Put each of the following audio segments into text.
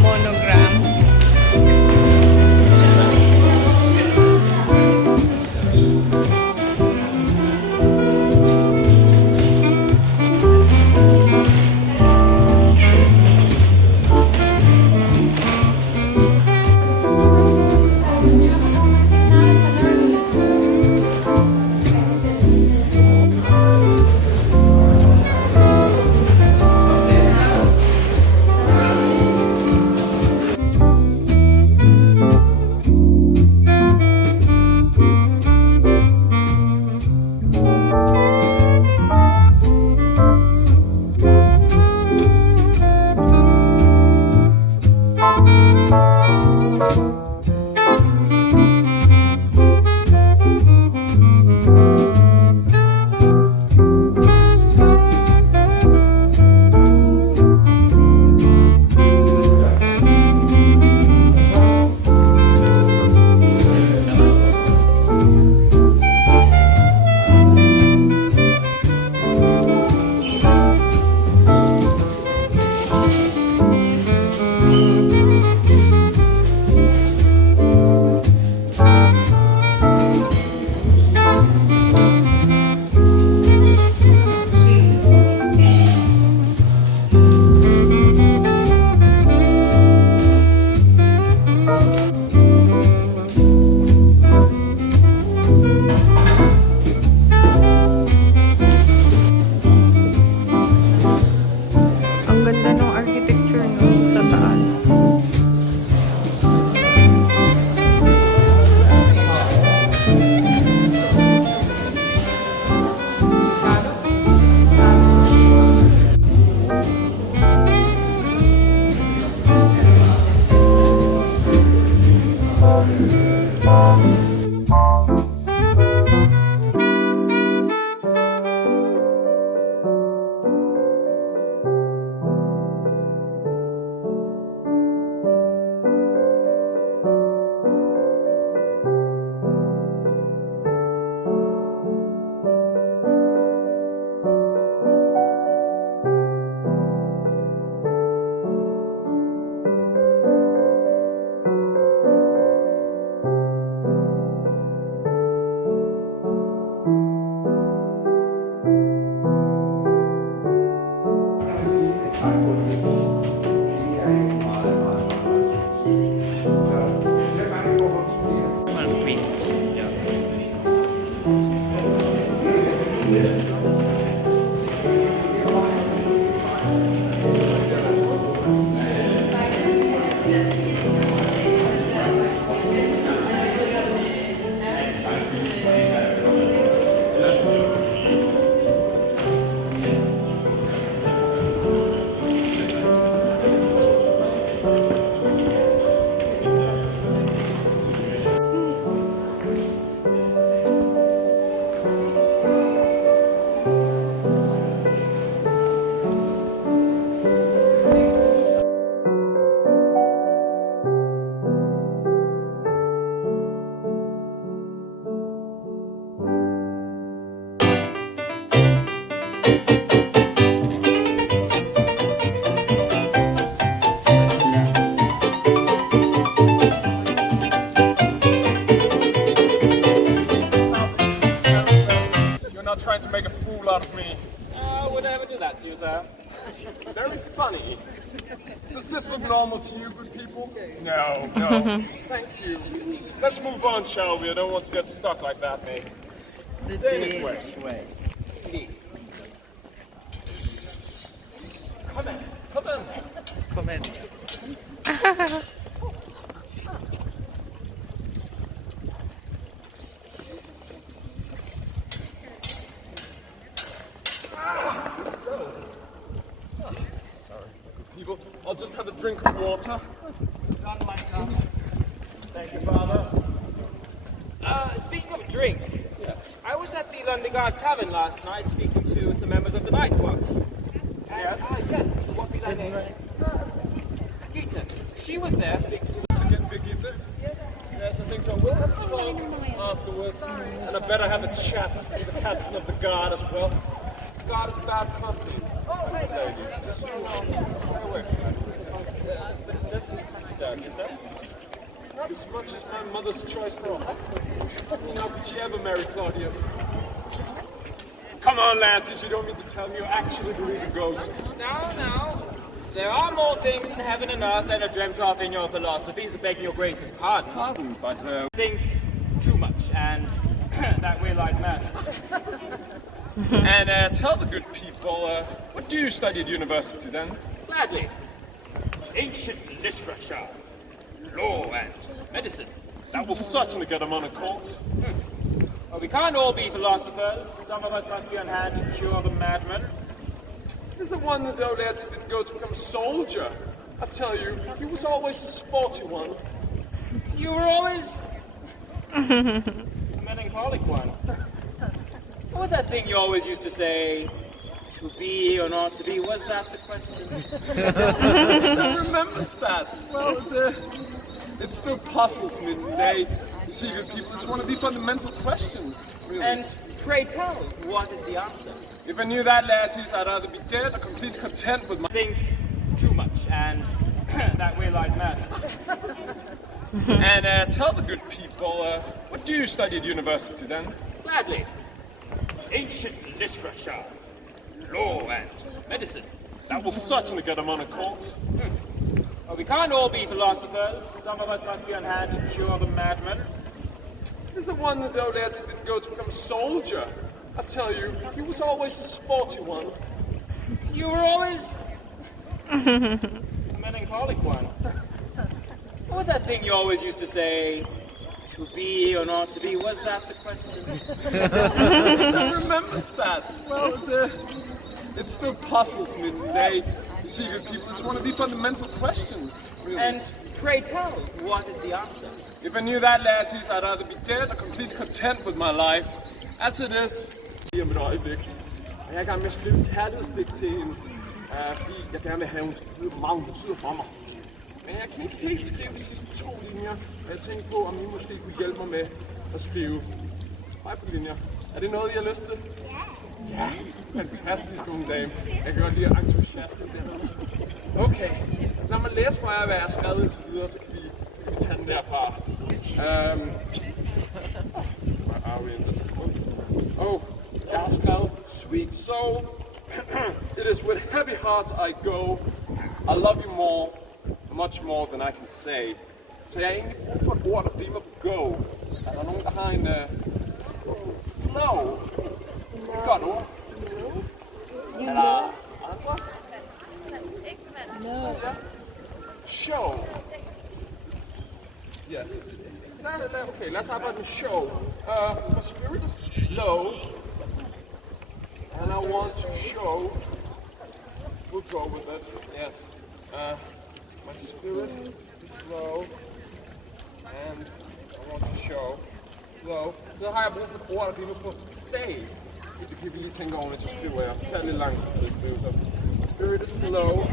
Monogram. Ang ganda ng architecture no, sa taas. Trying to make a fool out of me. Would I ever do that to you, sir? Very funny. Does this look normal to you, good people? No, no. Thank you. Let's move on, shall we? I don't want to get stuck like that, mate. The Danish way. Come in. Come in. Come in. People, I'll just have a drink of water. Done, my son. Thank you, Father. Speaking of drink, Yes. I was at the London Guard Tavern last night speaking to some members of the Night Watch. Yes? Yes, what be thy name? Keaton. She was there speaking to Again, Birgitte. pub afterwards, and I better have a chat with the captain of the guard as well. The guard is bad company. Ladies, stay away. Doesn't disturb yourself. Not as much as my mother's choice for a husband. How could she ever marry Claudius? Come on, Lances, you don't mean to tell me you actually believe in ghosts. No. There are more things in heaven and earth than are dreamt of in your philosophies, begging your grace's pardon. Pardon, but Think too much, and that way lies madness. And tell the good people, what do you study at university then? Gladly. Ancient literature, law, and medicine. That will certainly get them on a court. Well, we can't all be philosophers. Some of us must be on hand to cure the madman. There's a wonder though Laertes didn't go to become a soldier. I tell you, he was always the sporty one. You were always a melancholic one. What was that thing you always used to say? To be or not to be? Was that the question? Still remembers that. Well, it still puzzles me today. You see, good people, it's one of the fundamental questions. Really. And pray tell, what is the answer? If I knew that, Laertes, I'd either be dead or completely content with my... Think too much, and that way lies madness. And tell the good people, what do you study at university then? Gladly. Ancient literature, law, and medicine. That will certainly get them on a court. Well, we can't all be philosophers. Some of us must be on hand to cure the madman. There's a wonder though Laertes didn't go to become a soldier. I tell you, he was always the sporty one. You were always a melancholic one. What was that thing you always used to say? To be or not to be? Was that the question? Still remembers that. Well, it still puzzles me today. You see, good people, it's one of the fundamental questions. Really. And pray tell, what is the answer? If I knew that, Laertes, I'd either be dead or completely content with my life. As it is. Lige om et øjeblik. Og jeg er i gang med at skrive et kærlighedsdigt til hende, fordi jeg gerne vil have, at hun skal vide, hvor meget hun betyder for mig. Men jeg kan ikke helt skrive de sidste 2 linjer, og jeg tænkte på, om I måske kunne hjælpe mig med at skrive højt på linjer. Er det noget, I har lyst til? Ja, fantastisk, unge dame. Jeg kan godt lide entusiasmen dernede. Okay, lad mig læse for jer, hvad jeg har skrevet indtil videre, så kan vi tage den derfra. Where are we in this book? Oh, jeg har skrevet, sweet soul, it is with heavy heart I go. I love you more, much more than I can say. Så jeg har egentlig brug for et ord, der rimer på go. Er der nogen, der har en flow? Et godt ord. Er der andre? No. Show. Yes. Okay, let's have a show. My spirit is low, and I want to show. We'll go with it. Yes. My spirit is low, and I want to show. Low. Så har jeg brug for et ord, der rimer på say. Det kan vi lige tænke over, hvis jeg skriver. Jeg er lidt langsomt til at skrive så. Spirit is low.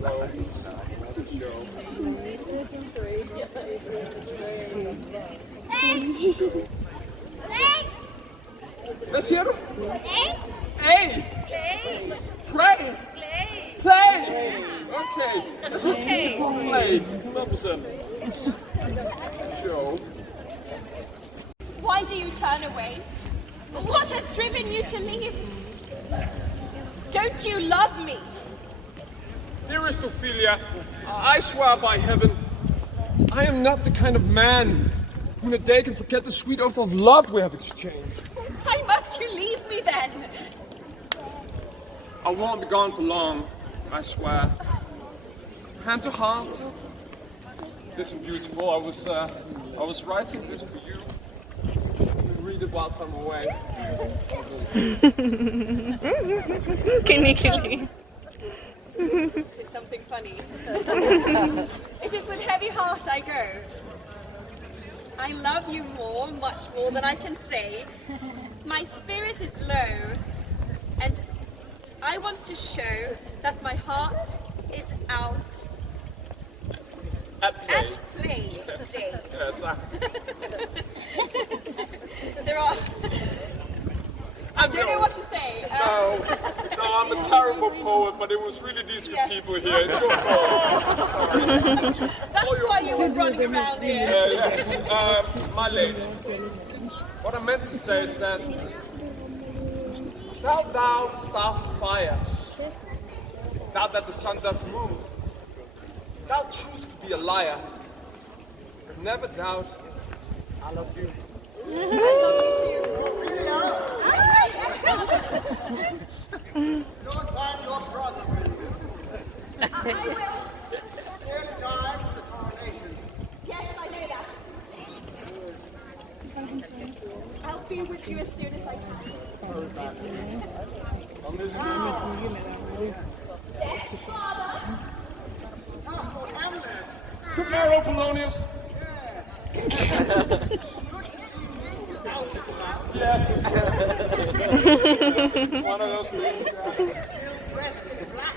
Low. Show. Hvad siger du? Hey! Pray! Play! Okay, jeg synes, vi skal på play. 100%. Show. Why do you turn away? What has driven you to leave? Don't you love me? Dearest Ophelia, I swear by heaven, I am not the kind of man who in a day can forget the sweet oath of love we have exchanged. Why must you leave me then? I won't be gone for long, I swear. Hand to heart. Listen, beautiful, I was writing this for you. Read it whilst I'm away. Kinikili. It's something funny. It is with heavy heart I go. I love you more, much more than I can say. My spirit is low, and I want to show that my heart is out. At play. At Yes, There are. I don't know what to say. no, I'm a terrible poet, but it was really these good people here. It's your fault. Sorry. That's why you were running around here. Yes, my lady. What I meant to say is that doubt thou the stars of fire, doubt that the sun doth move, doubt choose to be a liar, but never doubt I love you. I love you too. Don't find your brother, will you? I will. In time for the coronation. Yes, I know that. I'll be with you as soon as I can. Yes, Father. Hamlet. Prepare, Polonius. Yes. One of those things. Still dressed in black.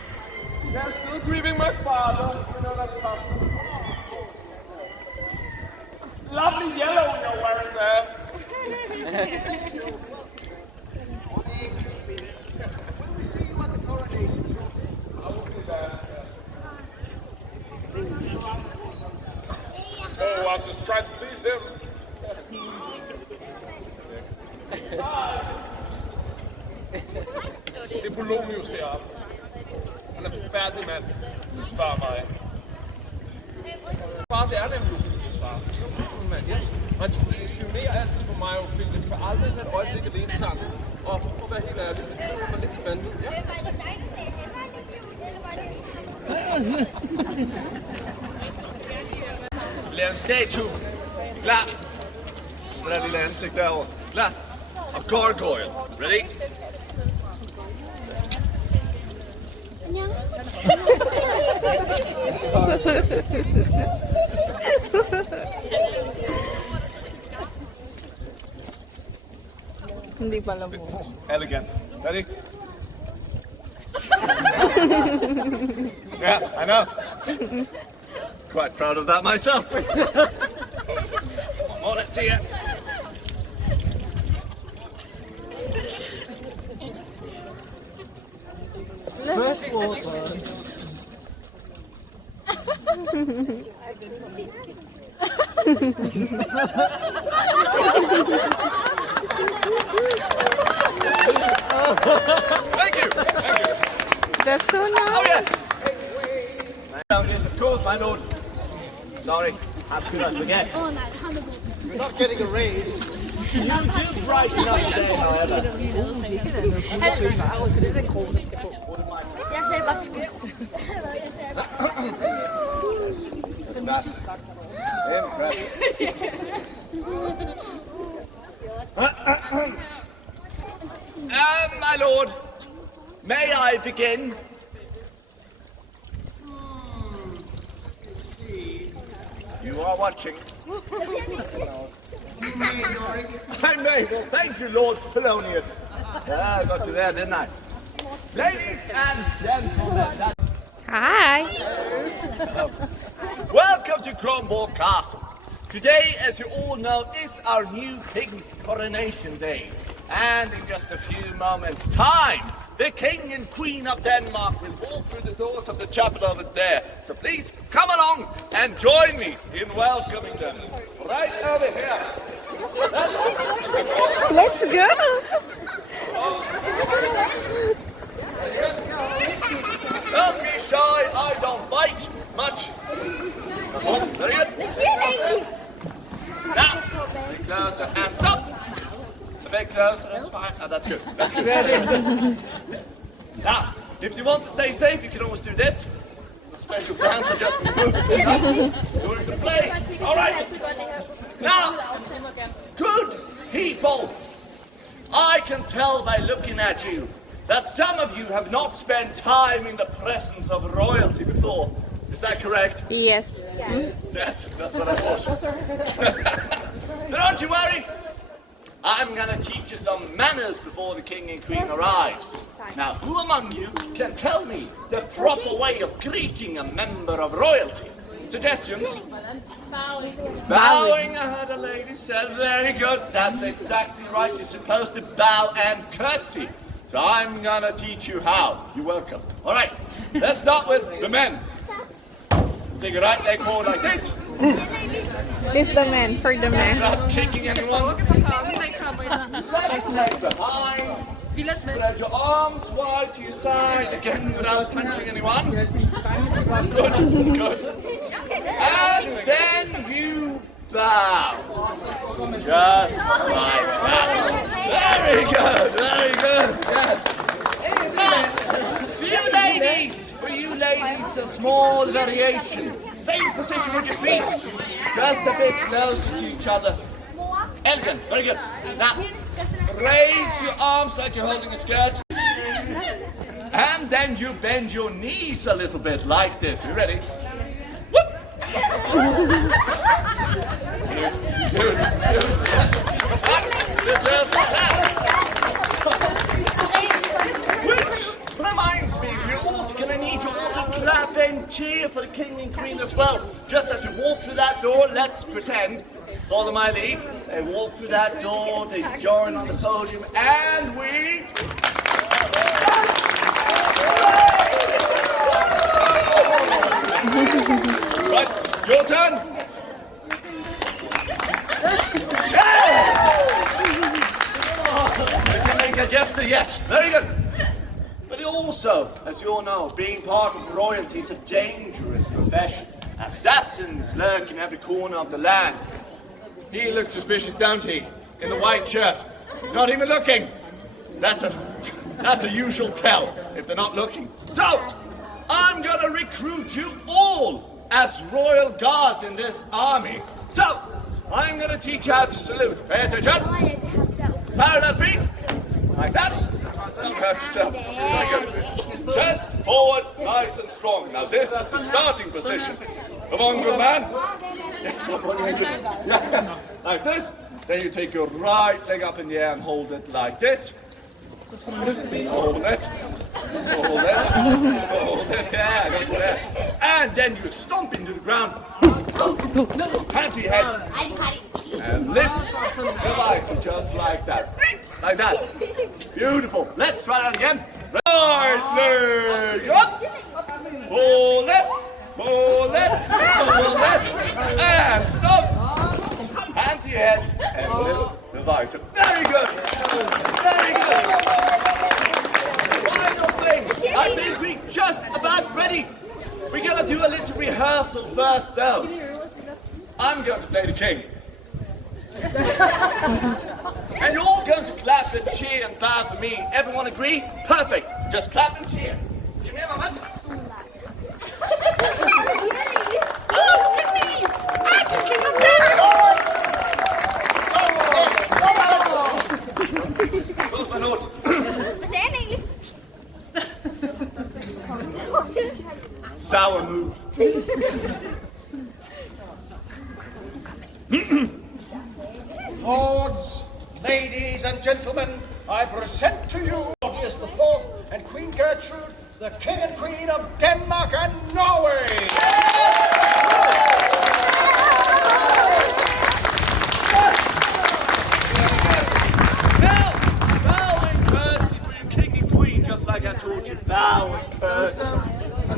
Yeah, still grieving my father. You know that's tough. Lovely yellow you're wearing there. Will we see you at the coronation shortly? I will be there. Oh, I'm just trying to please him. Det er Polonius deroppe. Han er forfærdelig mand. Spørg mig. Far, det er nemlig Ophelia, far. Mand, yes. Og han spionerer altid på mig og Ophelia. Vi kan aldrig have et øjeblik alene sammen. Og for at være helt ærlig, det er mig lidt spændende. Ja. Lav en statue. Klar. Det der lille ansigt derovre. Klar. Og gargoyle. Ready? Hindi pala mo. Elegant. Ready? Yeah, I know. Quite proud of that myself. Oh, let's see it. Fresh water. Thank you. Thank you. That's so nice. Oh yes. Yes, of course, my lord. Sorry, how could I forget? You're not getting a raise. You do brighten up today, however. My lord, may I begin? You are watching. I may. Well, thank you, Lord Polonius. I got you there, didn't I? Ladies and gentlemen, Hi. welcome to Kronborg Castle. Today, as you all know, is our new king's coronation day. And in just a few moments' time, the King and Queen of Denmark will walk through the doors of the chapel over there. So please come along and join me in welcoming them. Right over here. Let's go. Don't be shy, I don't bite much. Very good. Now, a bit closer and stop. A bit closer, that's fine. Oh, that's good. That's good. Now, if you want to stay safe, you can always do this. The special dance adjustment moves. You're going to play. All right. Now, good people, I can tell by looking at you that some of you have not spent time in the presence of royalty before. Is that correct? Yes. Yes, that's what I thought. But don't you worry. I'm gonna teach you some manners before the king and queen arrives. Now, who among you can tell me the proper way of greeting a member of royalty? Suggestions? Bowing, I heard a lady said. Very good. That's exactly right. You're supposed to bow and curtsy. So I'm gonna teach you how. You're welcome. All right. Let's start with the men. Take your right leg forward like this. This the men, for the men. Not kicking anyone. Left leg behind. Spread your arms wide to your side, again without punching anyone. Good, good. And then you bow. Just like that. Very good, very good. Yes. For you ladies, a small variation. Same position with your feet. Just a bit closer to each other. Elegant, very good. Now, raise your arms like you're holding a skirt. And then you bend your knees a little bit like this. You ready? Whoop! Good. Yes. This is that. Which reminds me, you're also going to need to also clap and cheer for the king and queen as well. Just as you walk through that door, let's pretend. Follow my lead. They walk through that door, they join on the podium, and we... Right, your turn. I can make a gesture yet. Very good. But also, as you all know, being part of royalty is a dangerous profession. Assassins lurk in every corner of the land. He looks suspicious, don't he? In the white shirt. He's not even looking. That's a usual tell if they're not looking. So, I'm gonna recruit you all as royal guards in this army. So, I'm gonna teach you how to salute. Pay attention. Parallel feet. Like that. Don't hurt yourself. Very good. Chest forward, nice and strong. Now this is the starting position. Come on, good man. Yes, like this. Then you take your right leg up in the air and hold it like this. Hold it. Hold it. Hold it. Yeah, go for that. And then you stomp into the ground. Hand to your head. And lift your bicep just like that. Like that. Beautiful. Let's try that again. Right leg up. Hold it. Hold it. Hold it. And stop. Hand to your head and lift the bicep. Very good. Very good. Final thing. I think we're just about ready. We're going to do a little rehearsal first though. I'm going to play the king. And you're all going to clap and cheer and bow for me. Everyone agree? Perfect. Just clap and cheer. Give me a moment. Look at me! I'm the king of Denmark! Close my nose. Hvad sagde han egentlig? Sour move. Lords, ladies and gentlemen, I present to you August the 4th and Queen Gertrude, the King and Queen of Denmark and Norway. Now, bow and curtsy for your king and queen, just like I told you. Bow and curtsy.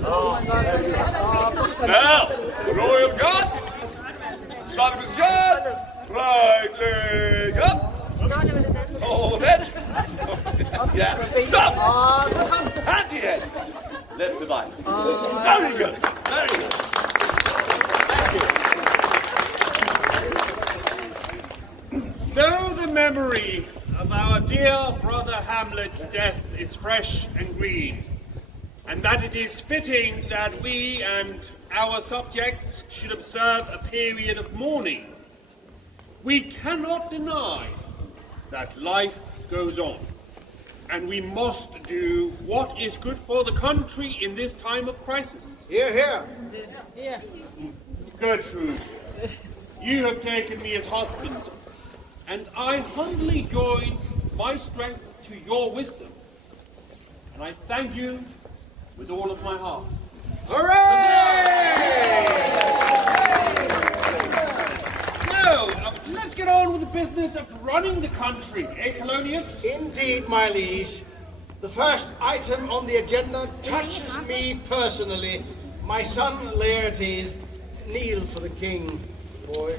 Oh, there you go. Now, royal guard. Start with shot. Right leg up. Hold it. Yeah. Stop. Hand to your head. Lift the vice. Very good. Very good. Thank you. Though the memory of our dear brother Hamlet's death is fresh and green, and that it is fitting that we and our subjects should observe a period of mourning, we cannot deny that life goes on, and we must do what is good for the country in this time of crisis. Hear, hear. Gertrude, you have taken me as husband, and I humbly join my strength to your wisdom, and I thank you with all of my heart. Hooray! business of running the country, eh, Polonius? Indeed, my liege. The first item on the agenda touches me personally. My son, Laertes, kneel for the king, boy,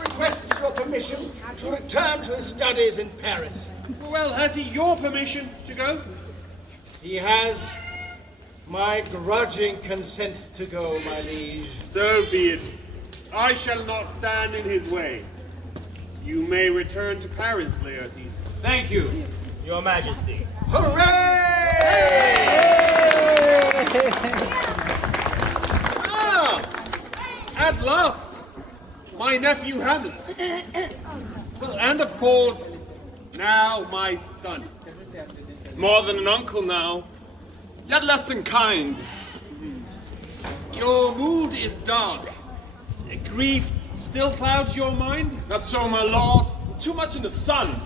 requests your permission to return to his studies in Paris. Well, has he your permission to go? He has my grudging consent to go, my liege. So be it. I shall not stand in his way. You may return to Paris, Laertes. Thank you, Your Majesty. Ah! At last! My nephew Hamlet. Well, and of course, now my son. More than an uncle now, yet less than kind. Your mood is dark. Grief still clouds your mind? Not so, my lord. Too much in the sun.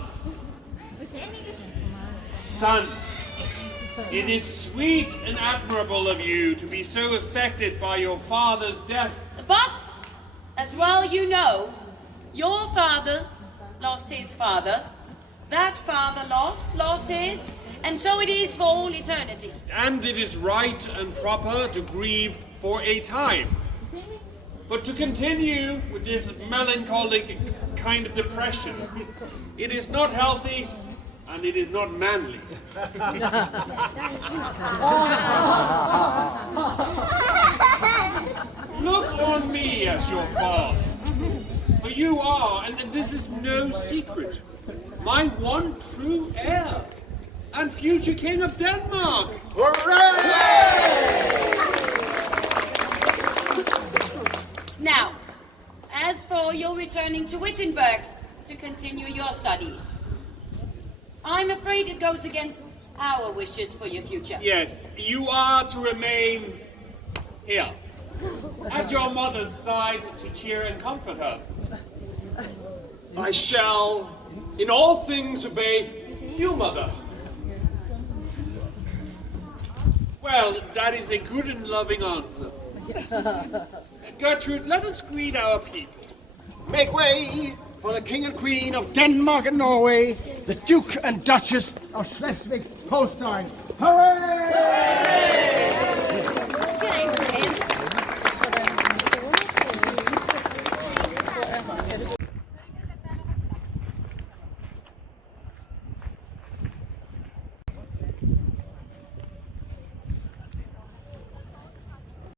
Son, it is sweet and admirable of you to be so affected by your father's death. But, as well you know, your father lost his father, that father lost his, and so it is for all eternity. And it is right and proper to grieve for a time. But to continue with this melancholic kind of depression, it is not healthy and it is not manly. Look on me as your father, for you are, and this is no secret, my one true heir and future king of Denmark. Now, as for your returning to Wittenberg to continue your studies, I'm afraid it goes against our wishes for your future. Yes, you are to remain here, at your mother's side to cheer and comfort her. I shall, in all things, obey you, mother. Well, that is a good and loving answer. Gertrude, let us greet our people. Make way for the King and Queen of Denmark and Norway, the Duke and Duchess of Schleswig-Holstein. Hooray!